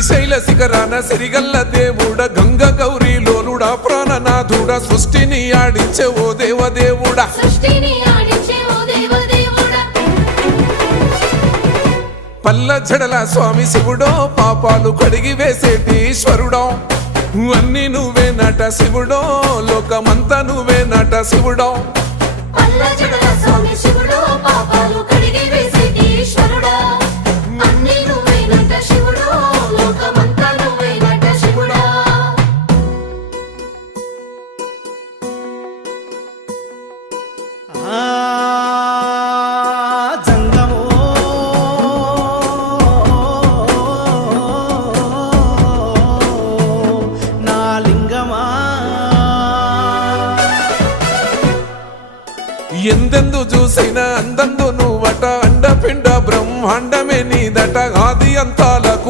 శ్రీశైల శిఖరాన సిరిగల్ల దేవుడ గంగ గౌరీ లోలుడా ప్రాణనాథుడా సృష్టిని ఆడించే ఓ దేవదేవుడా పల్ల జడల స్వామి శివుడో పాపాలు కడిగి వేసేటి ఈశ్వరుడో అన్ని నువ్వే నట శివుడో లోకమంతా నువ్వే నట శివుడో ఎందెందు చూసైనా అందందు